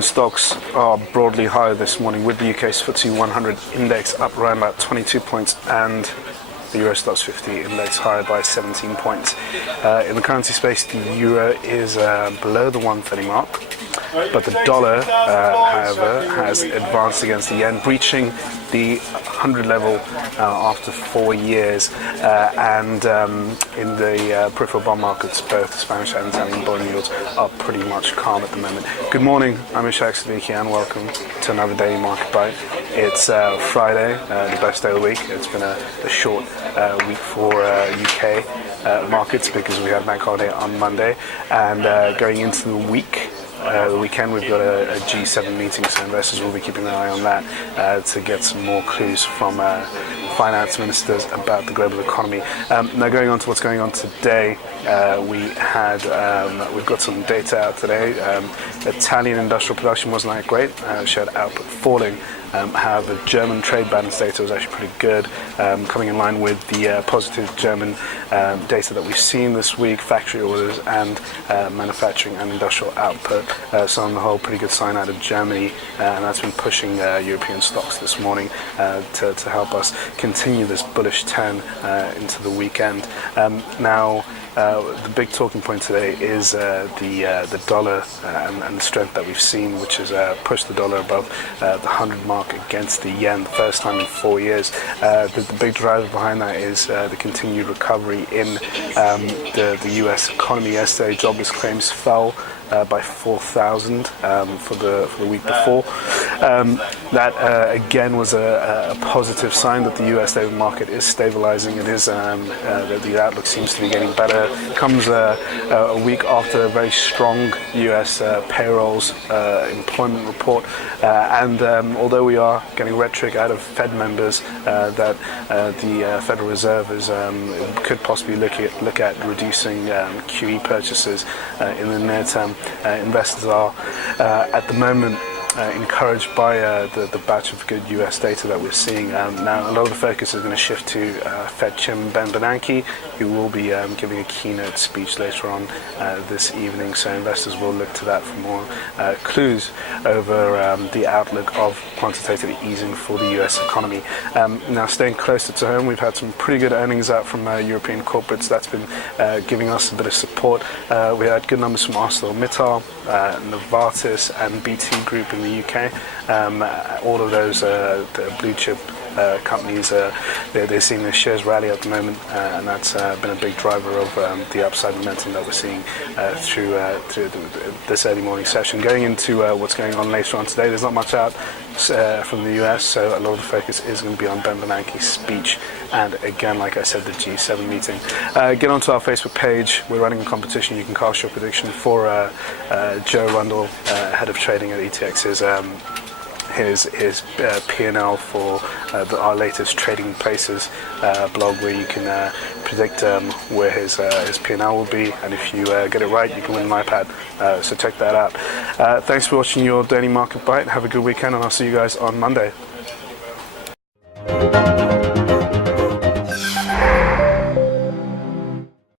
European stocks are broadly higher this morning, with the UK's FTSE 100 index up around about 22 points and the Euro Stoxx 50 index higher by 17 points. In the currency space, the euro is below the 130 mark, but the dollar, however, has advanced against the yen, breaching the 100 level after 4 years. And in the peripheral bond markets, both Spanish and Italian bond yields are pretty much calm at the moment. Good morning, I'm Ishaq, Siddiqi, and welcome to another daily market bite. It's Friday, the best day of the week. It's been a short week for UK markets because we had bank holiday on Monday, and going into the weekend, we've got a G7 meeting, so investors will be keeping an eye on that to get some more clues from finance ministers about the global economy. Now, going on to what's going on today, we've got some data out today. Italian industrial production wasn't that great, showed output falling. However, German trade balance data was actually pretty good, coming in line with the positive German data that we've seen this week, factory orders and manufacturing and industrial output. So on the whole, pretty good sign out of Germany, and that's been pushing European stocks this morning to help us continue this bullish turn into the weekend. Now, the big talking point today is the dollar and the strength that we've seen, which has pushed the dollar above the 100 mark against the yen, the first time in 4 years. The big driver behind that is the continued recovery in the US economy. Yesterday, jobless claims fell by 4,000 for the week before. That again was a positive sign that the US labor market is stabilizing. It is the outlook seems to be getting better. It comes a week after a very strong US payrolls employment report, and although we are getting rhetoric out of Fed members that the Federal Reserve could possibly look at reducing QE purchases in the near term, investors are at the moment encouraged by the batch of good US data that we're seeing. Now, a lot of the focus is going to shift to Fed Chairman Ben Bernanke, who will be giving a keynote speech later on this evening, so investors will look to that for more clues over the outlook of quantitative easing for the US economy. Now, staying closer to home, we've had some pretty good earnings out from European corporates. That's been giving us a bit of support. We had good numbers from ArcelorMittal, Novartis and BT Group in the UK. All of those the blue chip companies, they're seeing their shares rally at the moment, and that's been a big driver of the upside momentum that we're seeing through this early morning session. Going into what's going on later on today, there's not much out from the US, so a lot of the focus is going to be on Ben Bernanke's speech, and again, like I said, the G7 meeting. Get onto our Facebook page. We're running a competition. You can cast your prediction for Joe Rundle, head of trading at ETX, his P&L for our latest Trading Places blog, where you can predict where his P&L will be, and if you get it right, you can win an iPad. So check that out. Thanks for watching your daily market bite. Have a good weekend, and I'll see you guys on Monday.